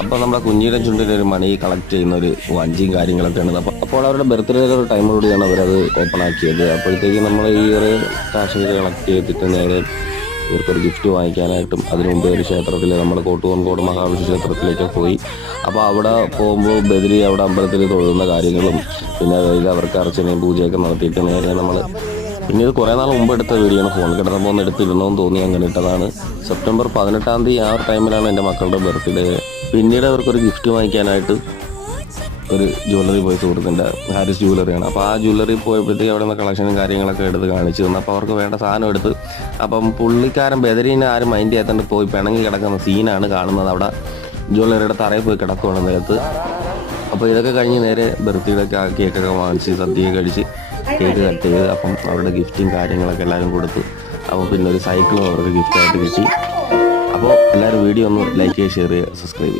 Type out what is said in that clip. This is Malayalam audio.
അപ്പോൾ നമ്മുടെ കുഞ്ഞിയുടെ ചുണ്ടിൽ ഒരു മണി കളക്ട് ചെയ്യുന്ന ഒരു വഞ്ചിയും കാര്യങ്ങളൊക്കെയാണ്. അപ്പോൾ അവരുടെ ബർത്ത്ഡേയുടെ ഒരു ടൈമോടുകൂടിയാണ് അവരത് ഓപ്പൺ ആക്കിയത്. അപ്പോഴത്തേക്കും നമ്മൾ ഈ ഒരു കാശ് കളക്ട് ചെയ്തിട്ട് നേരെ ഇവർക്കൊരു ഗിഫ്റ്റ് വാങ്ങിക്കാനായിട്ടും അതിനു മുമ്പ് ഒരു ക്ഷേത്രത്തിൽ നമ്മൾ കോട്ടുകൊൺകോട് മഹാവിഷ്ണു ക്ഷേത്രത്തിലേക്ക് പോയി. അപ്പോൾ അവിടെ പോകുമ്പോൾ ബദരി അവിടെ അമ്പലത്തിൽ തൊഴുന്ന കാര്യങ്ങളും പിന്നെ അതായത് അവർക്ക് അർച്ചനയും പൂജയൊക്കെ നടത്തിയിട്ട് നേരെ നമ്മൾ പിന്നെ ഇത് കുറേ നാൾ മുമ്പ് എടുത്ത വീഡിയോ ആണ്. ഫോൺ കിടന്നപ്പോൾ ഒന്ന് എടുത്തിരുന്നോന്ന് തോന്നി അങ്ങനെ ഇട്ടതാണ്. സെപ്റ്റംബർ 18-ാം തീയതി ആ ഒരു ടൈമിലാണ് എൻ്റെ മക്കളുടെ ബർത്ത്ഡേ. പിന്നീട് അവർക്കൊരു ഗിഫ്റ്റ് വാങ്ങിക്കാനായിട്ട് ഒരു ജ്വല്ലറി പോയി, സുഹൃത്തിൻ്റെ ഹാരിസ് ജ്വല്ലറിയാണ്. അപ്പോൾ ആ ജ്വല്ലറി പോയപ്പോഴത്തേക്ക് അവിടെ നിന്ന് കളക്ഷനും കാര്യങ്ങളൊക്കെ എടുത്ത് കാണിച്ചു തന്നു. അപ്പോൾ അവർക്ക് വേണ്ട സാധനം എടുത്ത് അപ്പം പുള്ളിക്കാരൻ ബദരീനെ ആരും മൈൻഡ് ചെയ്യാത്തതുകൊണ്ട് പോയി പിണങ്ങി കിടക്കുന്ന സീനാണ് കാണുന്നത്. അവിടെ ജ്വല്ലറിയുടെ തറയിൽ പോയി കിടക്കുകയാണ് നേരത്ത്. അപ്പോൾ ഇതൊക്കെ കഴിഞ്ഞ് നേരെ ബർത്ത്ഡേ കേക്കൊക്കെ വാങ്ങിച്ച് സദ്യയൊക്കെ കഴിച്ച് കേക്ക് കട്ട് ചെയ്ത് അപ്പം അവരുടെ ഗിഫ്റ്റും കാര്യങ്ങളൊക്കെ എല്ലാവരും കൊടുത്തു. അപ്പോൾ പിന്നെ ഒരു സൈക്കിളും അവർക്ക് ഗിഫ്റ്റായിട്ട് കിട്ടി. അപ്പോൾ എല്ലാവരും വീഡിയോ ഒന്ന് ലൈക്ക് ചെയ്യുക, ഷെയർ ചെയ്യുക, സബ്സ്ക്രൈബ് ചെയ്യുക.